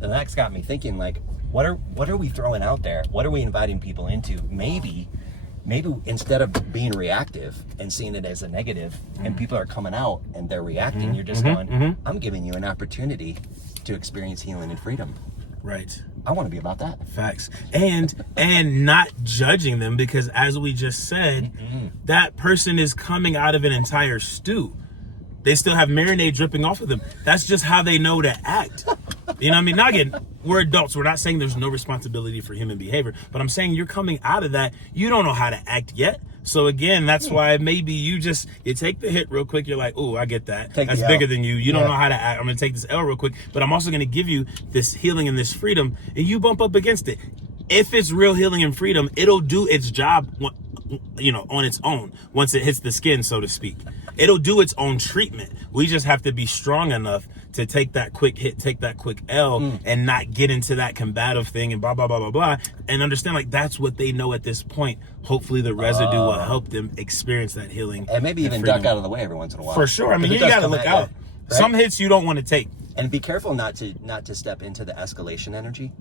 And that's got me thinking, like, what are we throwing out there? What are we inviting people into? Maybe instead of being reactive and seeing it as a negative, and people are coming out and they're reacting, you're just going, I'm giving you an opportunity to experience healing and freedom. Right. I want to be about that. Facts. And not judging them, because as we just said, that person is coming out of an entire stew. They still have marinade dripping off of them. That's just how they know to act. You know what I mean? Now again, we're adults. We're not saying there's no responsibility for human behavior, but I'm saying you're coming out of that. You don't know how to act yet. So again, that's why maybe you take the hit real quick. You're like, oh, I get that. That's bigger than you. You don't know how to act. I'm going to take this L real quick, but I'm also going to give you this healing and this freedom, and you bump up against it. If it's real healing and freedom, it'll do its job, on its own once it hits the skin, so to speak. It'll do its own treatment. We just have to be strong enough to take that quick hit, take that quick L, and not get into that combative thing and blah, blah, blah, blah, blah, and understand, like, that's what they know at this point. Hopefully the residue will help them experience that healing. And maybe even duck out of the way every once in a while. For sure. I mean, you got to look out. Right? Some hits you don't want to take. And be careful not to step into the escalation energy.